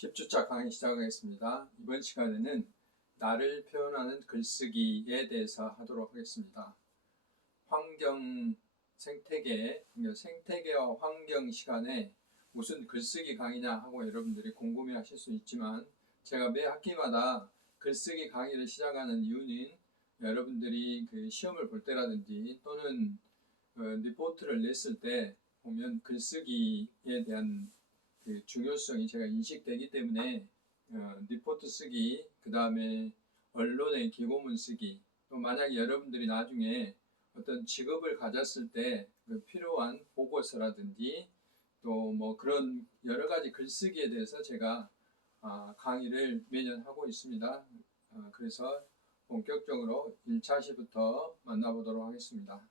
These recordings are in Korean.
10주차 강의 시작하겠습니다. 이번 시간에는 나를 표현하는 글쓰기에 대해서 하도록 하겠습니다. 생태계와 환경 시간에 무슨 글쓰기 강의냐 하고 여러분들이 궁금해 하실 수 있지만, 제가 매 학기마다 글쓰기 강의를 시작하는 이유는 여러분들이 그 시험을 볼 때라든지 또는 리포트를 냈을 때 보면 글쓰기에 대한 그 중요성이 제가 인식되기 때문에 리포트 쓰기, 그 다음에 언론의 기고문 쓰기, 또 만약에 여러분들이 나중에 어떤 직업을 가졌을 때 그 필요한 보고서라든지 또 뭐 그런 여러 가지 글쓰기에 대해서 제가 강의를 매년 하고 있습니다. 그래서 본격적으로 1차 시부터 만나보도록 하겠습니다.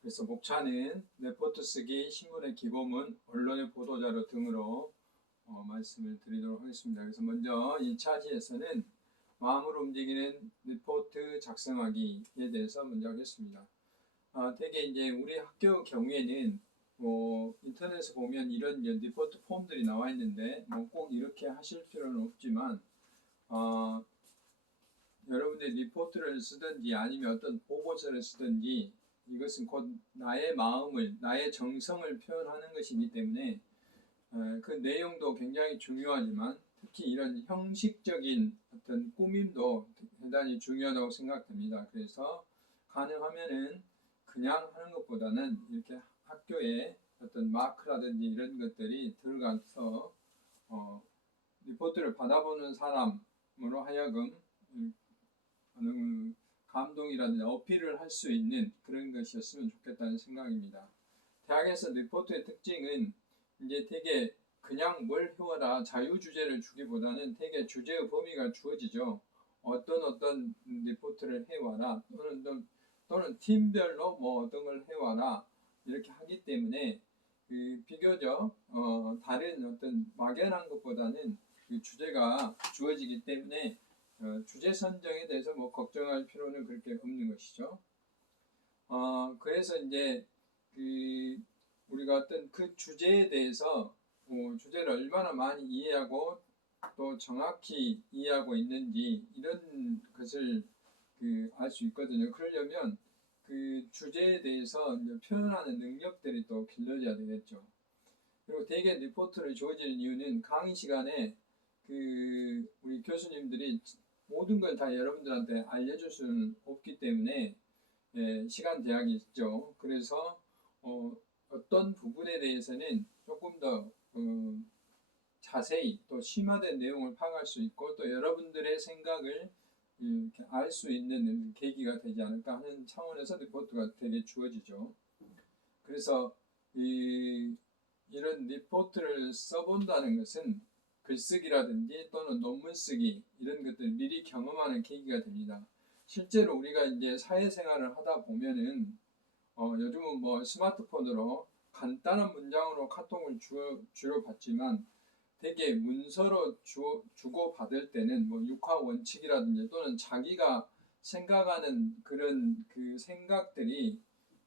그래서 목차는 레포트 쓰기, 신문의 기고문, 언론의 보도자료 등으로 말씀을 드리도록 하겠습니다. 그래서 먼저 1차지에서는 마음으로 움직이는 리포트 작성하기에 대해서 먼저 하겠습니다. 대개 이제 우리 학교 경우에는 인터넷에 보면 이런 리포트 폼들이 나와 있는데 꼭 이렇게 하실 필요는 없지만 여러분들이 리포트를 쓰든지 아니면 어떤 보고서를 쓰든지 이것은 곧 나의 마음을, 나의 정성을 표현하는 것이기 때문에 그 내용도 굉장히 중요하지만 특히 이런 형식적인 어떤 꾸밈도 대단히 중요하다고 생각됩니다. 그래서 가능하면은 그냥 하는 것보다는 이렇게 학교에 어떤 마크라든지 이런 것들이 들어가서 리포트를 받아보는 사람으로 하여금 감동이라든지 어필을 할 수 있는 그런 것이었으면 좋겠다는 생각입니다. 대학에서 리포트의 특징은 이제 되게 그냥 뭘 해와라 자유주제를 주기보다는 되게 주제의 범위가 주어지죠. 어떤 리포트를 해와라 또는 팀별로 뭐 어떤 걸 해와라 이렇게 하기 때문에 그 비교적 다른 어떤 막연한 것보다는 그 주제가 주어지기 때문에 주제 선정에 대해서 뭐 걱정할 필요는 그렇게 없는 것이죠. 그래서 이제 우리가 어떤 그 주제에 대해서 주제를 얼마나 많이 이해하고 또 정확히 이해하고 있는지 이런 것을 알 수 있거든요. 그러려면 그 주제에 대해서 이제 표현하는 능력들이 또 길러져야 되겠죠. 그리고 대개 리포트를 주어지는 이유는 강의 시간에 우리 교수님들이 모든 걸 다 여러분들한테 알려줄 수는 없기 때문에 시간 제약이 있죠. 그래서 어떤 부분에 대해서는 조금 더 자세히 또 심화된 내용을 파악할 수 있고 또 여러분들의 생각을 알 수 있는 계기가 되지 않을까 하는 차원에서 리포트가 되게 주어지죠. 그래서 이런 리포트를 써본다는 것은 글쓰기라든지 또는 논문 쓰기 이런 것들을 미리 경험하는 계기가 됩니다. 실제로 우리가 이제 사회생활을 하다 보면은 요즘은 뭐 스마트폰으로 간단한 문장으로 카톡을 주로 받지만 되게 문서로 주고 받을 때는 뭐 육하 원칙이라든지 또는 자기가 생각하는 그런 그 생각들이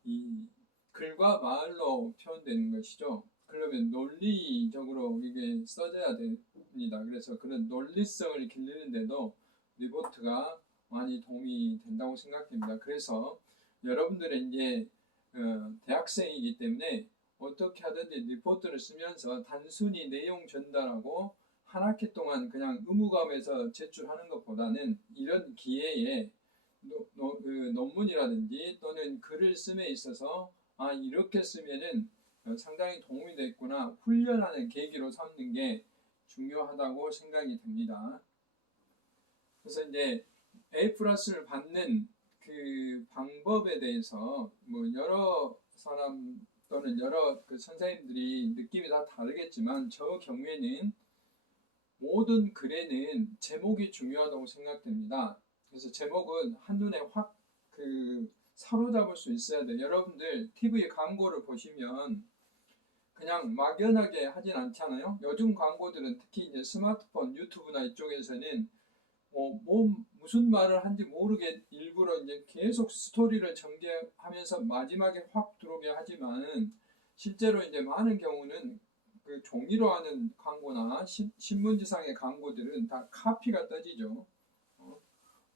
이 글과 말로 표현되는 것이죠. 그러면 논리적으로 이게 써져야 됩니다. 그래서 그런 논리성을 기르는데도 리포트가 많이 도움이 된다고 생각됩니다. 그래서 여러분들은 이제 대학생이기 때문에 어떻게 하든지 리포트를 쓰면서 단순히 내용 전달하고 한 학기 동안 그냥 의무감에서 제출하는 것보다는 이런 기회에 논문이라든지 또는 글을 씀에 있어서 이렇게 쓰면은 상당히 도움이 됐구나 훈련하는 계기로 삼는 게 중요하다고 생각이 됩니다. 그래서 이제 A+를 받는 그 방법에 대해서 뭐 여러 사람 또는 여러 그 선생님들이 느낌이 다 다르겠지만 저 경우에는 모든 글에는 제목이 중요하다고 생각됩니다. 그래서 제목은 한눈에 확 사로잡을 수 있어야 돼요. 여러분들 TV 광고를 보시면 그냥 막연하게 하진 않잖아요. 요즘 광고들은 특히 이제 스마트폰, 유튜브나 이쪽에서는 무슨 말을 한지 모르게 일부러 이제 계속 스토리를 전개하면서 마지막에 확 들어오게 하지만은 실제로 이제 많은 경우는 그 종이로 하는 광고나 신문지상의 광고들은 다 카피가 떠지죠.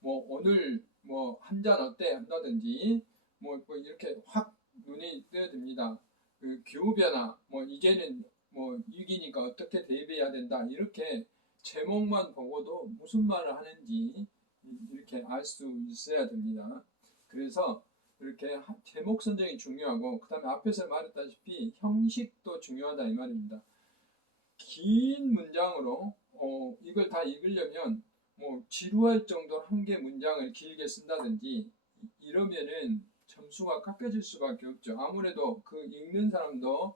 뭐 오늘 뭐 한 잔 어때 한다든지 뭐 이렇게 확 눈이 뜨여듭니다. 그 기후 변화 뭐 이제는 뭐 위기니까 어떻게 대비해야 된다 이렇게 제목만 보고도 무슨 말을 하는지 이렇게 알 수 있어야 됩니다. 그래서 이렇게 제목 선정이 중요하고 그다음에 앞에서 말했다시피 형식도 중요하다 이 말입니다. 긴 문장으로 이걸 다 읽으려면 뭐 지루할 정도로 한 개 문장을 길게 쓴다든지 이러면은 점수가 깎여질 수밖에 없죠. 아무래도 그 읽는 사람도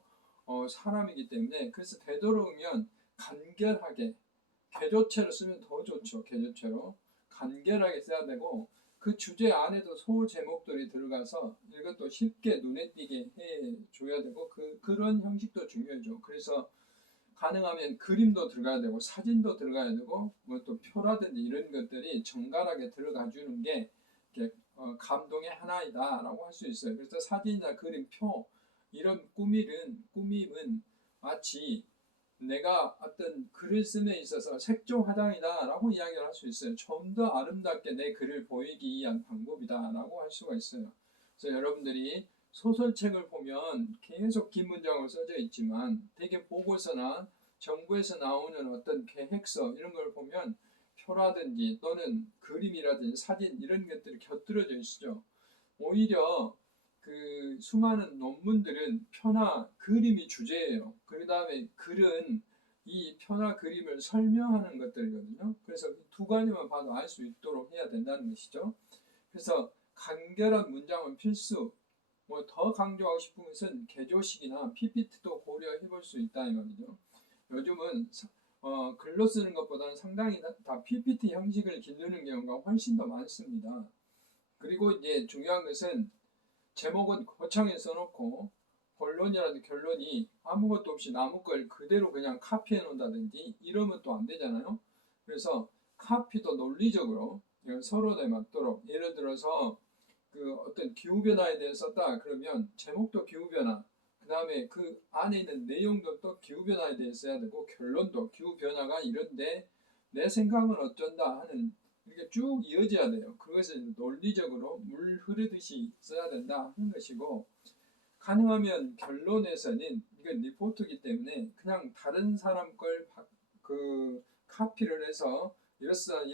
사람이기 때문에 그래서 되도록이면 간결하게 개조체로 쓰면 더 좋죠. 개조체로 간결하게 써야 되고 그 주제 안에도 소 제목들이 들어가서 이것도 쉽게 눈에 띄게 해줘야 되고 그런 형식도 중요하죠. 그래서 가능하면 그림도 들어가야 되고 사진도 들어가야 되고 뭐 또 표라든지 이런 것들이 정갈하게 들어가 주는 게 감동의 하나이다라고 할 수 있어요. 그래서 사진이나 그림, 표 이런 꾸밈은 마치 내가 어떤 글을 씀에 있어서 색조화장이다라고 이야기를 할 수 있어요. 좀 더 아름답게 내 글을 보이기 위한 방법이다라고 할 수가 있어요. 그래서 여러분들이 소설책을 보면 계속 긴 문장으로 써져 있지만 되게 보고서나 정부에서 나오는 어떤 계획서 이런 걸 보면 표라든지 또는 그림이라든지 사진 이런 것들이 곁들여져 있죠. 오히려 그 수많은 논문들은 표나 그림이 주제예요. 그 다음에 글은 이 표나 그림을 설명하는 것들이거든요. 그래서 두 가지만 봐도 알 수 있도록 해야 된다는 것이죠. 그래서 간결한 문장은 필수. 뭐 더 강조하고 싶은 것은 개조식이나 PPT도 고려해 볼 수 있다 이 말이죠. 요즘은 글로 쓰는 것보다는 상당히 다 PPT 형식을 기르는 경우가 훨씬 더 많습니다. 그리고 이제 중요한 것은 제목은 거창히 써놓고 본론이라든지 결론이 아무것도 없이 남의 걸 그대로 그냥 카피해 놓는다든지 이러면 또 안 되잖아요. 그래서 카피도 논리적으로 서로에 맞도록 예를 들어서 그 어떤 기후변화에 대해서 썼다 그러면 제목도 기후변화 그 다음에 그 안에 있는 내용도 또 기후변화에 대해서 써야 되고 결론도 기후변화가 이런데 내 생각은 어쩐다 하는 이렇게 쭉 이어져야 돼요. 그것을 논리적으로 물 흐르듯이 써야 된다 하는 것이고 가능하면 결론에서는 이건 리포트이기 때문에 그냥 다른 사람 걸 그 카피를 해서 이렇다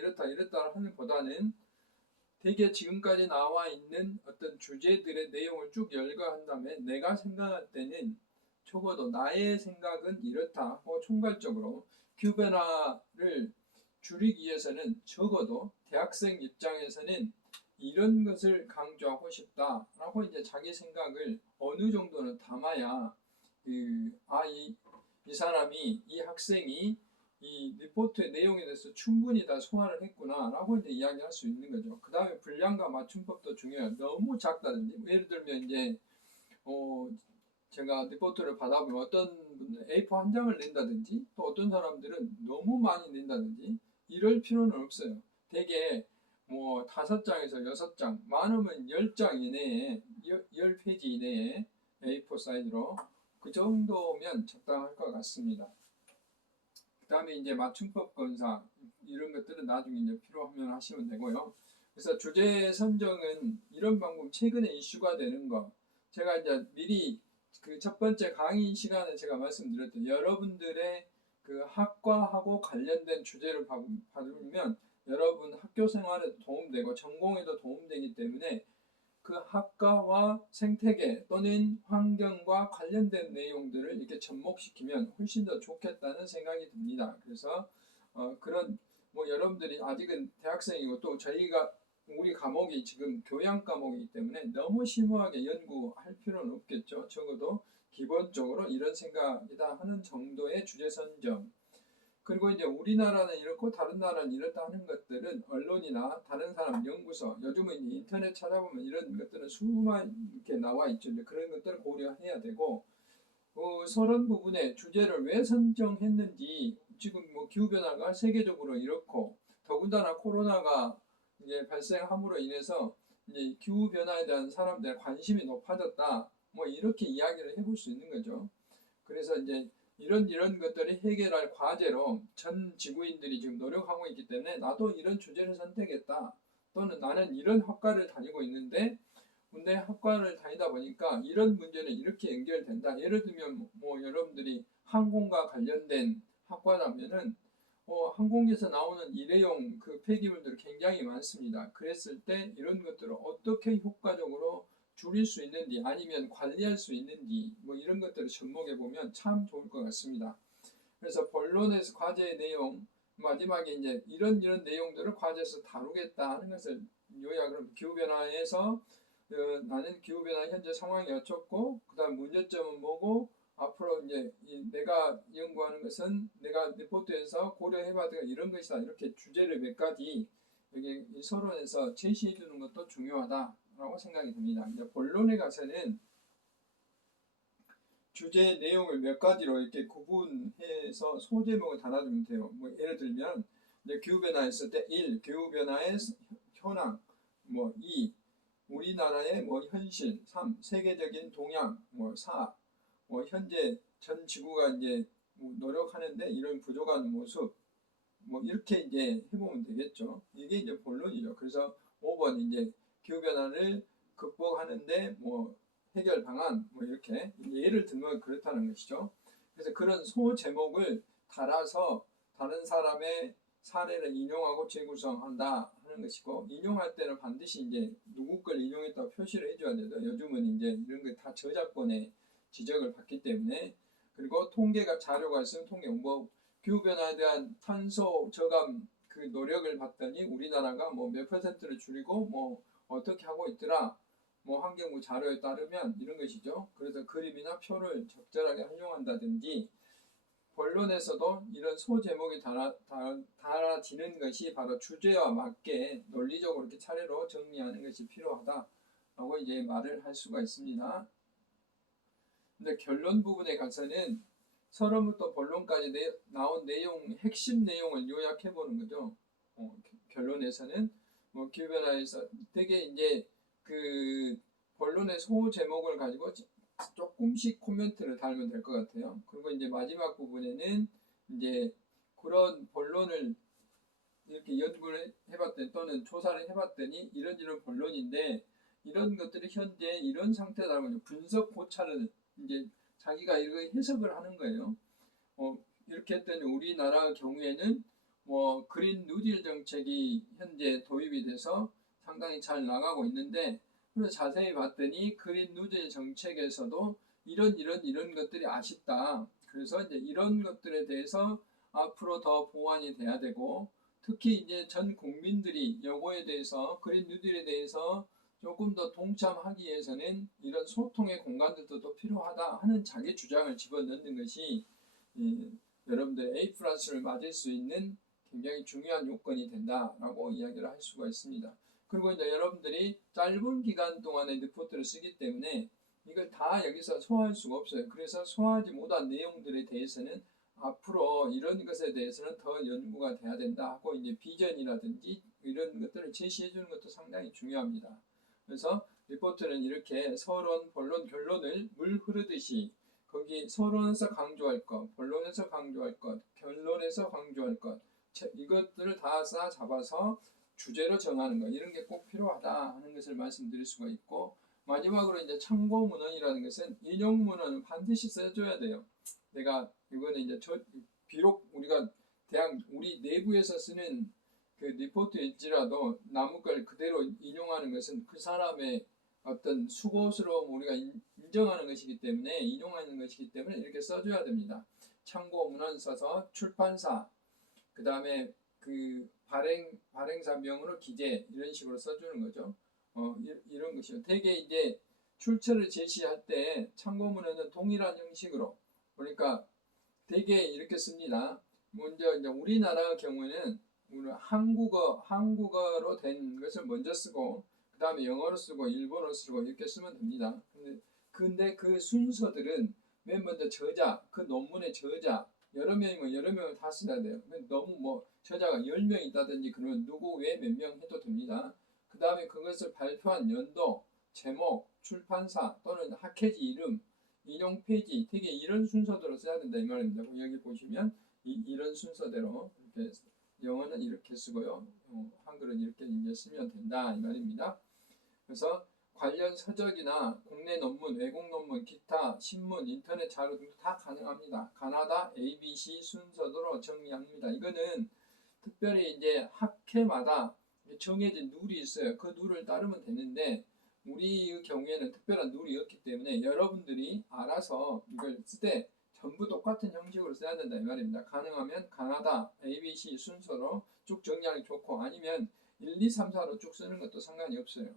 하는 보다는 되게 지금까지 나와 있는 어떤 주제들의 내용을 쭉 열거한 다음에 내가 생각할 때는 적어도 나의 생각은 이렇다 하고 총괄적으로 기후변화를 줄이기 위해서는 적어도 대학생 입장에서는 이런 것을 강조하고 싶다라고 이제 자기 생각을 어느 정도는 담아야 이 사람이 이 학생이 이 리포트의 내용에 대해서 충분히 다 소화를 했구나라고 이제 이야기할 수 있는 거죠. 그 다음에 분량과 맞춤법도 중요해요. 너무 작다든지 예를 들면 이제 제가 리포트를 받아보면 어떤 분은 A4 한 장을 낸다든지 또 어떤 사람들은 너무 많이 낸다든지 이럴 필요는 없어요. 되게 뭐 5장에서 6장 많으면 10장 이내에 10페이지 이내에 A4 사이즈로 그 정도면 적당할 것 같습니다. 그 다음에 이제 맞춤법 검사 이런 것들은 나중에 이제 필요하면 하시면 되고요. 그래서 주제 선정은 이런 방법 최근에 이슈가 되는 거 제가 이제 미리 그 첫 번째 강의 시간에 제가 말씀드렸던 여러분들의 그 학과하고 관련된 주제를 받으면 여러분 학교 생활에도 도움되고 전공에도 도움되기 때문에 그 학과와 생태계 또는 환경과 관련된 내용들을 이렇게 접목시키면 훨씬 더 좋겠다는 생각이 듭니다. 그래서 그런 뭐 여러분들이 아직은 대학생이고 또 우리 과목이 지금 교양 과목이기 때문에 너무 심오하게 연구할 필요는 없겠죠. 적어도 기본적으로 이런 생각이다 하는 정도의 주제 선정. 그리고 이제 우리나라는 이렇고 다른 나라는 이렇다 하는 것들은 언론이나 다른 사람 연구소, 요즘은 이제 인터넷 찾아보면 이런 것들은 수많이 이렇게 나와 있죠. 그런 것들을 고려해야 되고 서론 부분에 주제를 왜 선정했는지 지금 뭐 기후변화가 세계적으로 이렇고 더군다나 코로나가 이제 발생함으로 인해서 이제 기후변화에 대한 사람들의 관심이 높아졌다. 뭐 이렇게 이야기를 해볼 수 있는 거죠. 그래서 이제 이런 것들이 해결할 과제로 전 지구인들이 지금 노력하고 있기 때문에 나도 이런 주제를 선택했다. 또는 나는 이런 학과를 다니고 있는데 근데 학과를 다니다 보니까 이런 문제는 이렇게 연결된다. 예를 들면 뭐 여러분들이 항공과 관련된 학과라면은 항공기에서 나오는 일회용 그 폐기물들이 굉장히 많습니다. 그랬을 때 이런 것들을 어떻게 효과적으로 줄일 수 있는지 아니면 관리할 수 있는지 뭐 이런 것들을 접목해 보면 참 좋을 것 같습니다. 그래서 본론에서 과제의 내용 마지막에 이제 이런 내용들을 과제에서 다루겠다 하는 것을 요약을 기후변화에서 나는 기후변화 현재 상황이 어떻고 그다음 문제점은 뭐고 앞으로 이제 내가 연구하는 것은 내가 리포트에서 고려해봤던 이런 것이다. 이렇게 주제를 몇 가지 여기 서론에서 제시해 주는 것도 중요하다라고 생각이 듭니다. 이제 본론에 가서는 주제 내용을 몇 가지로 이렇게 구분해서 소제목을 달아주면 돼요. 뭐 예를 들면 이제 기후변화 했을 때 1. 기후변화의 현황, 뭐 2. 우리나라의 뭐 현실, 3. 세계적인 동향, 뭐 4. 뭐 현재 전 지구가 이제 뭐 노력하는데 이런 부족한 모습, 뭐 이렇게 이제 해보면 되겠죠. 이게 이제 본론이죠. 그래서 5번 이제 기후변화를 극복하는데 뭐 해결 방안 뭐 이렇게 예를 들면 그렇다는 것이죠. 그래서 그런 소 제목을 달아서 다른 사람의 사례를 인용하고 재구성한다 하는 것이고 인용할 때는 반드시 이제 누구 걸 인용했다고 표시를 해줘야 돼요. 요즘은 이제 이런 게 다 저작권의 지적을 받기 때문에 그리고 통계가 자료가 있으면 통계 뭐 기후변화에 대한 탄소 저감 그 노력을 봤더니 우리나라가 뭐 몇 퍼센트를 줄이고 뭐 어떻게 하고 있더라. 뭐 환경부 자료에 따르면 이런 것이죠. 그래서 그림이나 표를 적절하게 활용한다든지 본론에서도 이런 소제목이 달아지는 것이 바로 주제와 맞게 논리적으로 이렇게 차례로 정리하는 것이 필요하다라고 이제 말을 할 수가 있습니다. 근데 결론 부분에 가서는 서론부터 본론까지 나온 내용, 핵심 내용을 요약해 보는 거죠. 결론에서는 뭐 기후변화에서 되게 이제 그 본론의 소 제목을 가지고 조금씩 코멘트를 달면 될 것 같아요. 그리고 이제 마지막 부분에는 이제 그런 본론을 이렇게 연구를 해봤더니 또는 조사를 해봤더니 이런 본론인데 이런 것들이 현재 이런 상태라고 분석 고찰을 이제 자기가 이거 해석을 하는 거예요. 이렇게 했더니 우리나라 경우에는 뭐 그린 뉴딜 정책이 현재 도입이 돼서 상당히 잘 나가고 있는데 그래서 자세히 봤더니 그린 뉴딜 정책에서도 이런 것들이 아쉽다. 그래서 이제 이런 것들에 대해서 앞으로 더 보완이 돼야 되고 특히 이제 전 국민들이 요거에 대해서 그린 뉴딜에 대해서 조금 더 동참하기 위해서는 이런 소통의 공간들도 더 필요하다 하는 자기 주장을 집어넣는 것이 여러분들 A 플러스를 맞을 수 있는 굉장히 중요한 요건이 된다라고 이야기를 할 수가 있습니다. 그리고 이제 여러분들이 짧은 기간 동안에 리포트를 쓰기 때문에 이걸 다 여기서 소화할 수가 없어요. 그래서 소화하지 못한 내용들에 대해서는 앞으로 이런 것에 대해서는 더 연구가 돼야 된다 하고 이제 비전이라든지 이런 것들을 제시해 주는 것도 상당히 중요합니다. 그래서 리포트는 이렇게 서론, 본론, 결론을 물 흐르듯이 거기 서론에서 강조할 것, 본론에서 강조할 것, 결론에서 강조할 것 이것들을 다 쌓아 잡아서 주제로 정하는 것 이런 게 꼭 필요하다 하는 것을 말씀드릴 수가 있고 마지막으로 이제 참고 문헌이라는 것은 인용 문헌은 반드시 써줘야 돼요. 내가 이거는 이제 비록 우리가 우리 내부에서 쓰는 그 리포트일지라도 남의 걸 그대로 인용하는 것은 그 사람의 어떤 수고스러움 우리가 인정하는 것이기 때문에 인용하는 것이기 때문에 이렇게 써줘야 됩니다. 참고 문헌 써서 출판사 그 다음에 그 발행사명으로 기재 이런 식으로 써주는 거죠. 이런 것이요. 대개 이제 출처를 제시할 때 참고문헌은 동일한 형식으로 그러니까 대개 이렇게 씁니다. 먼저 이제 우리나라 경우에는 한국어로 된 것을 먼저 쓰고 그 다음에 영어로 쓰고 일본어로 쓰고 이렇게 쓰면 됩니다. 근데 그 순서들은 맨 먼저 저자, 그 논문의 저자 여러 명이면 여러 명을 다 써야 돼요. 너무 뭐 저자가 10명 있다든지 그러면 누구 왜 몇 명 해도 됩니다. 그 다음에 그것을 발표한 연도, 제목, 출판사 또는 학회지 이름, 인용 페이지 되게 이런 순서대로 써야 된다 이 말입니다. 여기 보시면 이런 순서대로 이렇게 영어는 이렇게 쓰고요. 한글은 이렇게 이제 쓰면 된다 이 말입니다. 그래서 관련 서적이나 국내 논문, 외국 논문, 기타, 신문, 인터넷 자료 등도 다 가능합니다. 가나다 ABC 순서대로 정리합니다. 이거는 특별히 이제 학회마다 정해진 룰이 있어요. 그 룰을 따르면 되는데 우리의 경우에는 특별한 룰이 없기 때문에 여러분들이 알아서 이걸 쓸 때 전부 똑같은 형식으로 써야 된다 이 말입니다. 가능하면 가나다 ABC 순서로 쭉 정리하는 게 좋고 아니면 1, 2, 3, 4로 쭉 쓰는 것도 상관이 없어요.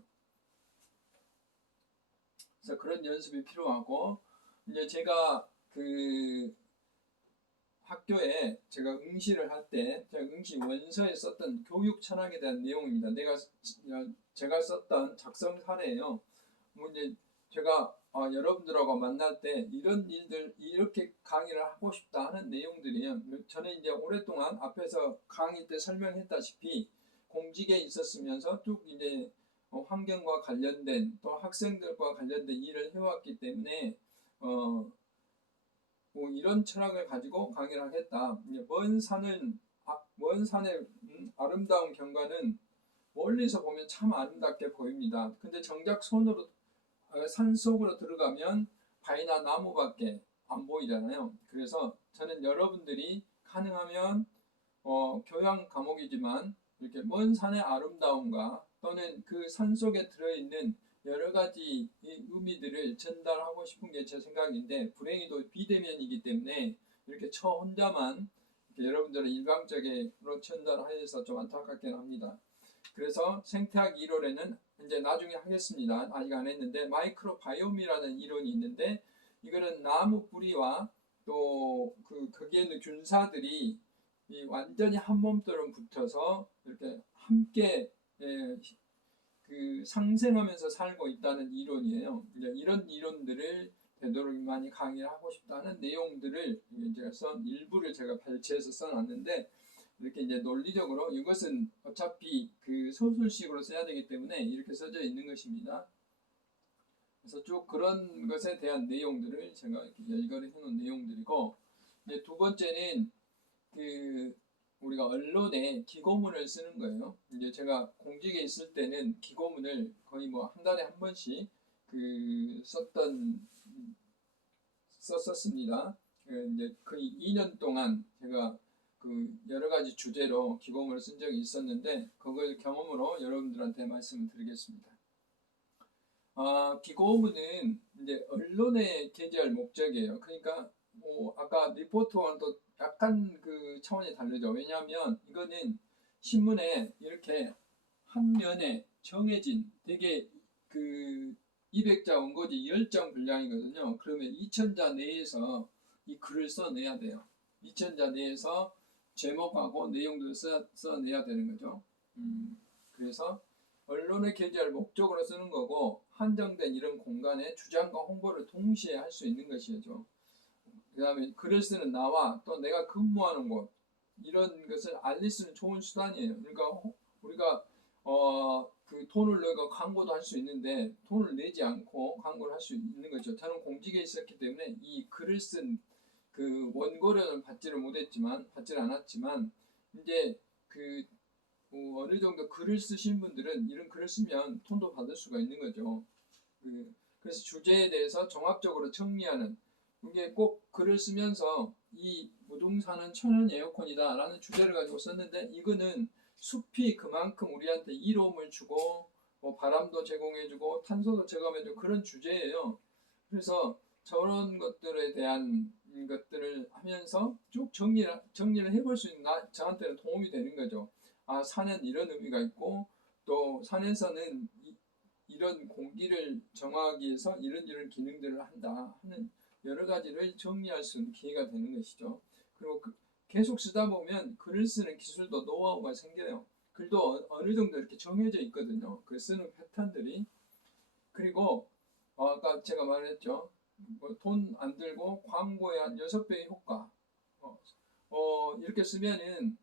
그래서 그런 연습이 필요하고 이제 제가 그 학교에 제가 응시를 할 때 제가 응시 원서에 썼던 교육 철학에 대한 내용입니다. 제가 썼던 작성 사례예요. 뭐 이제 제가 여러분들하고 만날 때 이런 일들 이렇게 강의를 하고 싶다 하는 내용들이에요. 저는 이제 오랫동안 앞에서 강의 때 설명했다시피 공직에 있었으면서 쭉 이제 환경과 관련된 또 학생들과 관련된 일을 해왔기 때문에 뭐 이런 철학을 가지고 강의를 하겠다. 먼 산의 아름다운 경관은 멀리서 보면 참 아름답게 보입니다. 근데 정작 산 속으로 들어가면 바위나 나무밖에 안 보이잖아요. 그래서 저는 여러분들이 가능하면 교양 과목이지만 이렇게 먼 산의 아름다움과 또는 그 산 속에 들어있는 여러 가지 의미들을 전달하고 싶은 게 제 생각인데 불행히도 비대면이기 때문에 이렇게 저 혼자만 이렇게 여러분들은 일방적으로 전달하여서 좀 안타깝긴 합니다. 그래서 생태학 1월에는 이제 나중에 하겠습니다. 아직 안 했는데 마이크로바이옴이라는 이론이 있는데 이거는 나무 뿌리와 또 거기에 있는 균사들이 완전히 한 몸처럼 붙어서 이렇게 함께 상생하면서 살고 있다는 이론이에요. 이런 이론들을 되도록 많이 강의를 하고 싶다는 내용들을 제가 일부를 제가 발췌해서 써놨는데 이렇게 이제 논리적으로 이것은 어차피 소설식으로 써야 되기 때문에 이렇게 써져 있는 것입니다. 그래서 쭉 그런 것에 대한 내용들을 제가 이렇게 열거를 해놓은 내용들이고 이제 두 번째는 우리가 언론에 기고문을 쓰는 거예요. 이제 제가 공직에 있을 때는 기고문을 거의 뭐 한 달에 한 번씩 썼었습니다. 이제 거의 2년 동안 제가 여러 가지 주제로 기고문을 쓴 적이 있었는데 그걸 경험으로 여러분들한테 말씀을 드리겠습니다. 기고문은 이제 언론에 게재할 목적이에요. 그러니까 아까 리포트와는 또 약간 차원이 다르죠. 왜냐하면 이거는 신문에 이렇게 한 면에 정해진 되게 200자 원고지 10장 분량이거든요. 그러면 2000자 내에서 이 글을 써내야 돼요. 2000자 내에서 제목하고 내용들을 써내야 되는 거죠. 그래서 언론에 게재할 목적으로 쓰는 거고 한정된 이런 공간에 주장과 홍보를 동시에 할 수 있는 것이죠. 그 다음에 글을 쓰는 나와 또 내가 근무하는 곳 이런 것을 알릴 수 있는 좋은 수단이에요. 그러니까 우리가 돈을 내고 광고도 할 수 있는데 돈을 내지 않고 광고를 할 수 있는 거죠. 저는 공직에 있었기 때문에 이 글을 쓴 원고료는 받지를 않았지만 이제 어느 정도 글을 쓰신 분들은 이런 글을 쓰면 돈도 받을 수가 있는 거죠. 그래서 주제에 대해서 종합적으로 정리하는 이게 꼭 글을 쓰면서 이 무등산은 천연 에어컨이다 라는 주제를 가지고 썼는데 이거는 숲이 그만큼 우리한테 이로움을 주고 바람도 제공해주고 탄소도 제거해주고 그런 주제예요. 그래서 저런 것들에 대한 것들을 하면서 쭉 정리를 해볼 수 있는 저한테는 도움이 되는 거죠. 산은 이런 의미가 있고 또 산에서는 이런 공기를 정화하기 위해서 이런 기능들을 한다 하는 여러 가지를 정리할 수 있는 기회가 되는 것이죠. 그리고 계속 쓰다 보면 글을 쓰는 기술도 노하우가 생겨요. 글도 어느 정도 이렇게 정해져 있거든요. 그 쓰는 패턴들이. 그리고 아까 제가 말했죠. 돈 안 들고 광고의 한 6배의 효과. 이렇게 쓰면은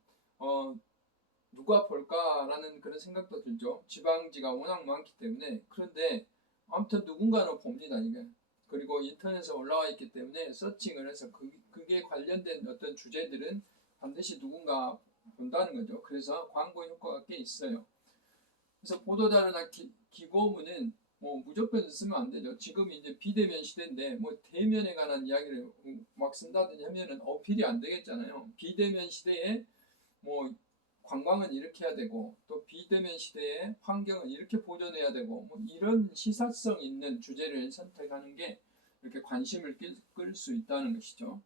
누가 볼까라는 그런 생각도 들죠. 지방지가 워낙 많기 때문에. 그런데 아무튼 누군가는 봅니다, 이게. 그리고 인터넷에 올라와 있기 때문에 서칭을 해서 그게 관련된 어떤 주제들은 반드시 누군가 본다는 거죠. 그래서 광고 효과가 꽤 있어요. 그래서 보도자료나 기고문은 뭐 무조건 쓰면 안 되죠. 지금 이제 비대면 시대인데 뭐 대면에 관한 이야기를 막 쓴다든지 하면은 어필이 안 되겠잖아요. 비대면 시대에 뭐 관광은 이렇게 해야 되고 또 비대면 시대에 환경은 이렇게 보존해야 되고 뭐 이런 시사성 있는 주제를 선택하는 게 이렇게 관심을 끌 수 있다는 것이죠.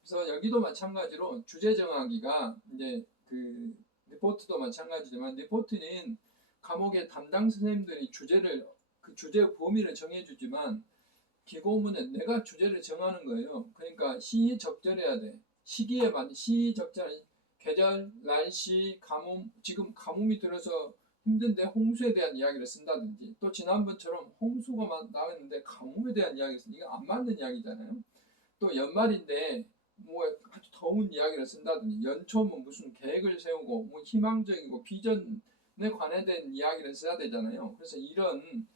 그래서 여기도 마찬가지로 주제 정하기가 이제 그 리포트도 마찬가지지만 리포트는 과목의 담당 선생님들이 주제를 그 주제의 범위를 정해주지만 기고문은 내가 주제를 정하는 거예요. 그러니까 시적절해야 돼. 시기에 맞는 시적절 계절, 날씨, 가뭄 지금 가뭄이 들어서 힘든데 홍수에 대한 이야기를 쓴다든지 또 지난번처럼 홍수가 나왔는데 가뭄에 대한 이야기를 쓴 이거 안 맞는 이야기잖아요. 또 연말인데 뭐 아주 더운 이야기를 쓴다든지 연초면 무슨 계획을 세우고 뭐 희망적이고 비전에 관해된 이야기를 써야 되잖아요. 그래서 이런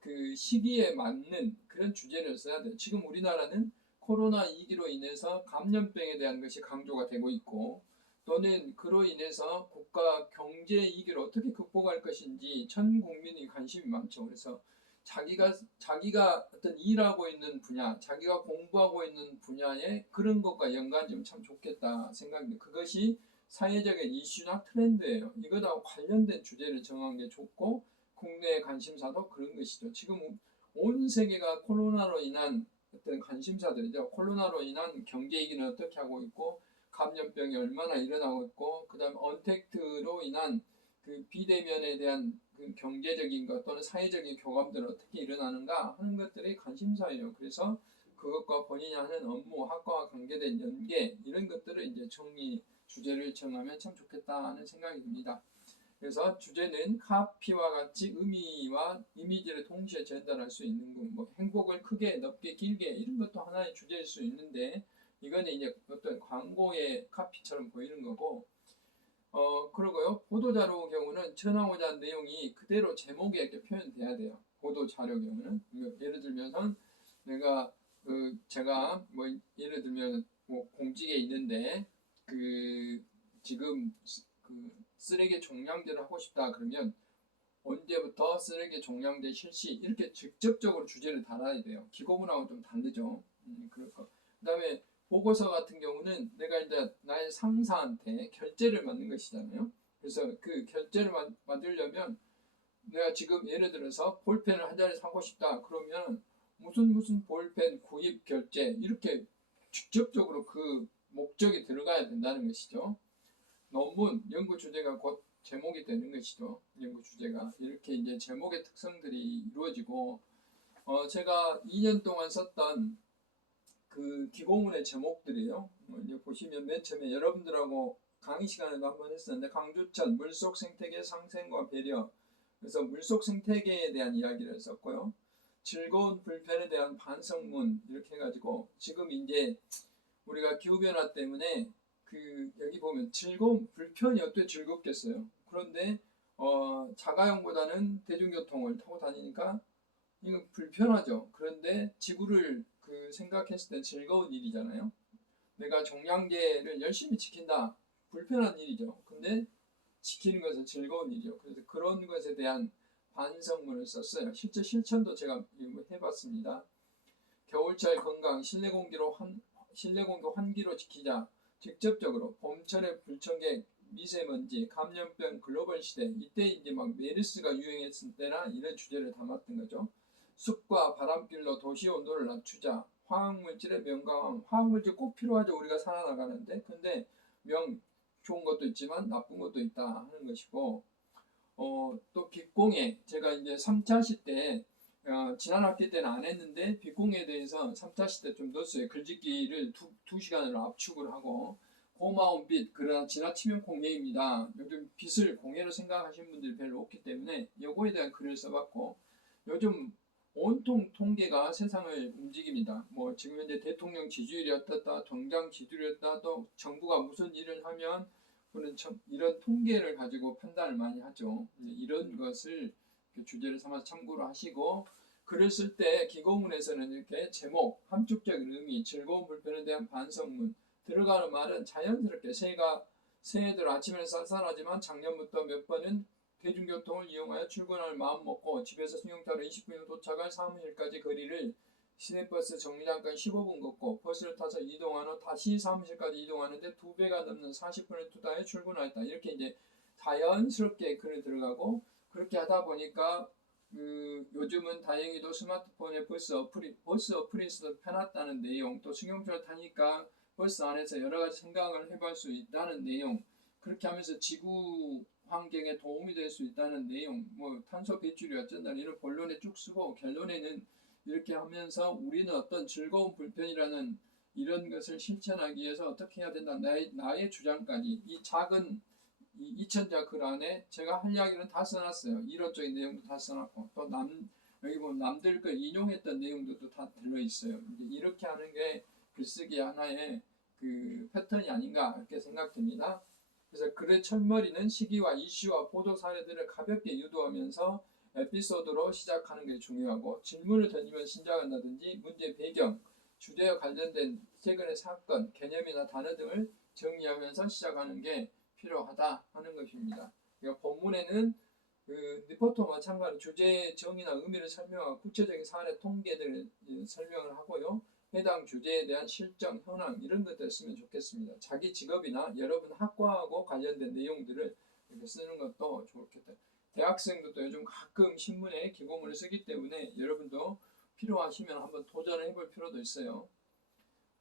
그 시기에 맞는 그런 주제를 써야 돼요. 지금 우리나라는 코로나 2기로 인해서 감염병에 대한 것이 강조가 되고 있고 또는 그로 인해서 국가 경제 위기를 어떻게 극복할 것인지 전 국민이 관심이 많죠. 그래서 자기가 어떤 일하고 있는 분야, 자기가 공부하고 있는 분야에 그런 것과 연관되면 참 좋겠다 생각합니다. 그것이 사회적인 이슈나 트렌드예요. 이거하고 관련된 주제를 정한 게 좋고 국내 관심사도 그런 것이죠. 지금 온 세계가 코로나로 인한 어떤 관심사들이죠. 코로나로 인한 경제 위기는 어떻게 하고 있고 감염병이 얼마나 일어나고 있고 그다음 언택트로 인한 그 비대면에 대한 그 경제적인 것 또는 사회적인 교감들은 어떻게 일어나는가 하는 것들이 관심사예요. 그래서 그것과 본인이 하는 업무, 학과와 관계된 연계 이런 것들을 이제 정리 주제를 정하면 참 좋겠다 하는 생각이 듭니다. 그래서 주제는 카피와 같이 의미와 이미지를 동시에 전달할 수 있는 것, 뭐 행복을 크게, 넓게, 길게 이런 것도 하나의 주제일 수 있는데 이거는 이제 어떤 광고의 카피처럼 보이는 거고 그러고요. 보도자료 경우는 전하고자 하는 내용이 그대로 제목에 이렇게 표현돼야 돼요. 보도자료 경우는 예를 들면 제가 뭐 예를 들면 뭐 공직에 있는데 지금 쓰레기 종량제를 하고 싶다 그러면 언제부터 쓰레기 종량제 실시 이렇게 직접적으로 주제를 달아야 돼요. 기고문하고 좀 다르죠. 그다음에 보고서 같은 경우는 내가 이제 나의 상사한테 결제를 받는 것이잖아요. 그래서 그 결제를 받으려면 내가 지금 예를 들어서 볼펜을 한 자리 사고 싶다 그러면 무슨 볼펜 구입 결제 이렇게 직접적으로 그 목적이 들어가야 된다는 것이죠. 논문 연구 주제가 곧 제목이 되는 것이죠. 연구 주제가 이렇게 이제 제목의 특성들이 이루어지고 제가 2년 동안 썼던 그 기고문의 제목들이에요. 이제 보시면 맨 처음에 여러분들하고 강의 시간에도 한번 했었는데 강주천 물속 생태계 상생과 배려 그래서 물속 생태계에 대한 이야기를 썼고요. 즐거운 불편에 대한 반성문 이렇게 해가지고 지금 이제 우리가 기후변화 때문에 여기 보면 즐거운 불편이 어떻게 즐겁겠어요. 그런데 자가용보다는 대중교통을 타고 다니니까 이거 불편하죠. 그런데 지구를 생각했을 땐 즐거운 일이잖아요. 내가 종량제를 열심히 지킨다. 불편한 일이죠. 근데 지키는 것은 즐거운 일이죠. 그래서 그런 것에 대한 반성문을 썼어요. 실제 실천도 제가 해봤습니다. 겨울철 건강, 실내 공기 환기로 지키자. 직접적으로 봄철의 불청객, 미세먼지, 감염병, 글로벌 시대 이때 이제 막 메르스가 유행했을 때나 이런 주제를 담았던 거죠. 숲과 바람길로 도시 온도를 낮추자. 화학물질의 명강함. 화학물질 꼭 필요하죠. 우리가 살아나가는데. 근데 좋은 것도 있지만 나쁜 것도 있다 하는 것이고 또 빛공해. 제가 이제 3차 시때 지난 학기 때는 안 했는데 빛공해에 대해서 3차 시때 좀 넣었어요. 글짓기를 2시간으로 압축을 하고 고마운 빛, 그러나 지나치면 공해입니다. 요즘 빛을 공해로 생각하시는 분들이 별로 없기 때문에 요거에 대한 글을 써봤고 요즘 온통 통계가 세상을 움직입니다. 뭐 지금 현재 대통령 지지율이 어떻다, 정당 지지율이 어떻다, 또 정부가 무슨 일을 하면 이런 통계를 가지고 판단을 많이 하죠. 이런 것을 그 주제를 삼아서 참고로 하시고, 글을 쓸 때 기고문에서는 이렇게 제목, 함축적인 의미, 즐거운 불편에 대한 반성문, 들어가는 말은 자연스럽게 새해들 아침에는 쌀쌀하지만 작년부터 몇 번은 대중교통을 이용하여 출근할 마음 먹고 집에서 승용차로 20분이면 도착할 사무실까지 거리를 시내버스 정류장까지 15분 걷고 버스를 타서 이동한 후 다시 사무실까지 이동하는데 2배가 넘는 40분을 투자해 출근하였다. 이렇게 이제 자연스럽게 글을 들어가고, 그렇게 하다 보니까 요즘은 다행히도 스마트폰에 버스 어플에서도 펴놨다는 내용, 또 승용차를 타니까 버스 안에서 여러 가지 생각을 해볼 수 있다는 내용, 그렇게 하면서 지구 환경에 도움이 될 수 있다는 내용, 뭐 탄소 배출이 어쩐다 이런 본론에 쭉 쓰고, 결론에는 이렇게 하면서 우리는 어떤 즐거운 불편이라는 이런 것을 실천하기 위해서 어떻게 해야 된다, 나의 주장까지 이 작은 이 2천자 글 안에 제가 할 이야기는 다 써놨어요. 이론적인 내용도 다 써놨고, 또 여기 보면 남들 걸 인용했던 내용들도 다 들어있어요. 이렇게 하는 게 글쓰기 하나의 그 패턴이 아닌가 이렇게 생각됩니다. 그래서 글의 첫머리는 시기와 이슈와 보도 사례들을 가볍게 유도하면서 에피소드로 시작하는 게 중요하고, 질문을 던지면 시작한다든지 문제 배경, 주제와 관련된 최근의 사건, 개념이나 단어 등을 정리하면서 시작하는 게 필요하다 하는 것입니다. 그러니까 본문에는 리포트와 마찬가지로 주제의 정의나 의미를 설명하고 구체적인 사례 통계들을 설명을 하고요. 해당 주제에 대한 실정, 현황 이런 것들을 쓰면 좋겠습니다. 자기 직업이나 여러분 학과하고 관련된 내용들을 이렇게 쓰는 것도 좋겠다. 대학생들도 요즘 가끔 신문에 기고문을 쓰기 때문에 여러분도 필요하시면 한번 도전을 해볼 필요도 있어요.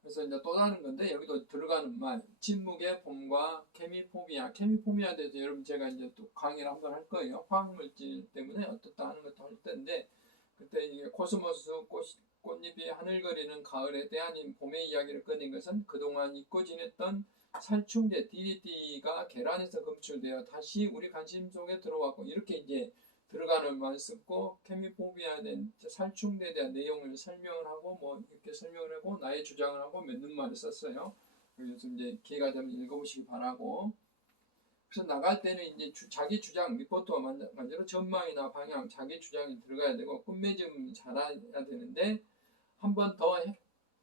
그래서 이제 또 다른 건데, 여기도 들어가는 말, 침묵의 봄과 케미포미아에 대해서 여러분 제가 이제 또 강의를 한번 할 거예요. 화학물질 때문에 어떻다 하는 것도 할 텐데, 그때 이게 코스모스 꽃잎이 하늘거리는 가을에 대한 봄의 이야기를 꺼낸 것은 그동안 잊고 지냈던 살충제 DDT가 계란에서 검출되어 다시 우리 관심 속에 들어왔고, 이렇게 이제 들어가는 말 쓰고, 케미포비아에 대한 살충제에 대한 내용을 설명을 하고, 뭐 이렇게 설명을 하고 나의 주장을 하고 맺는 말을 썼어요. 그래서 이제 기회가 되면 읽어보시기 바라고. 그래서 나갈 때는 이제 자기 주장, 리포트와 마찬가지로 전망이나 방향, 자기 주장이 들어가야 되고, 끝맺음 잘해야 되는데, 한 번 더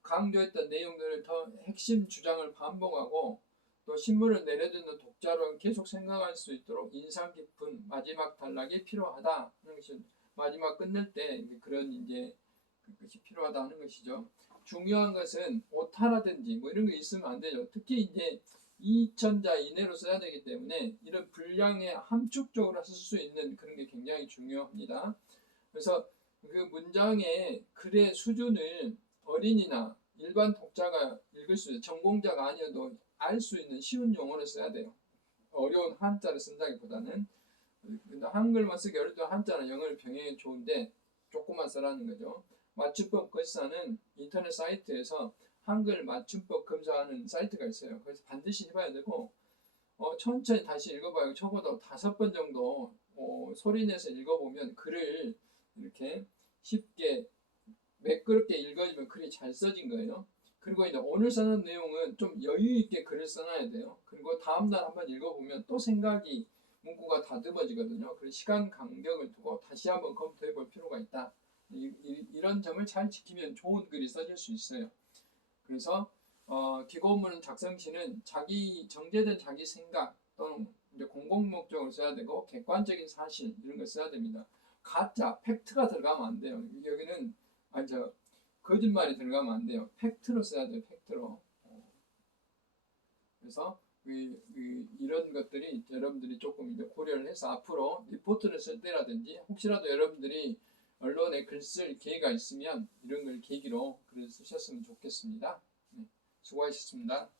강조했던 내용들을 더 핵심 주장을 반복하고, 또 신문을 내려듣는 독자로 계속 생각할 수 있도록 인상 깊은 마지막 단락이 필요하다 하는 것이, 마지막 끝낼 때 그런 이제 그것이 필요하다 하는 것이죠. 중요한 것은 오타라든지 뭐 이런 거 있으면 안 되죠. 특히 이제 2천자 이내로 써야 되기 때문에 이런 분량에 함축적으로 쓸 수 있는 그런 게 굉장히 중요합니다. 그래서 그 문장의 글의 수준을 어린이나 일반 독자가 읽을 수 있는, 전공자가 아니어도 알 수 있는 쉬운 용어를 써야 돼요. 어려운 한자를 쓴다기보다는. 근데 한글만 쓰기 어려도 한자나 영어를 병행해 좋은데 조금만 쓰라는 거죠. 맞춤법 검사는 인터넷 사이트에서 한글 맞춤법 검사하는 사이트가 있어요. 그래서 반드시 해봐야 되고, 천천히 다시 읽어봐요. 적어도 5번 정도 소리내서 읽어보면 글을 이렇게 쉽게 매끄럽게 읽어지면 글이 잘 써진 거예요. 그리고 이제 오늘 써는 내용은 좀 여유 있게 글을 써놔야 돼요. 그리고 다음날 한번 읽어보면 또 생각이, 문구가 다듬어지거든요. 그래서 시간 간격을 두고 다시 한번 검토해 볼 필요가 있다. 이런 점을 잘 지키면 좋은 글이 써질 수 있어요. 그래서 기고문 작성 시는 정제된 자기 생각 또는 이제 공공 목적으로 써야 되고, 객관적인 사실 이런 걸 써야 됩니다. 가짜, 팩트가 들어가면 안 돼요. 여기는 거짓말이 들어가면 안 돼요. 팩트로 써야 돼요. 팩트로. 그래서 이런 것들이 여러분들이 조금 이제 고려를 해서 앞으로 리포트를 쓸 때라든지, 혹시라도 여러분들이 언론에 글 쓸 기회가 있으면 이런 걸 계기로 글을 쓰셨으면 좋겠습니다. 네, 수고하셨습니다.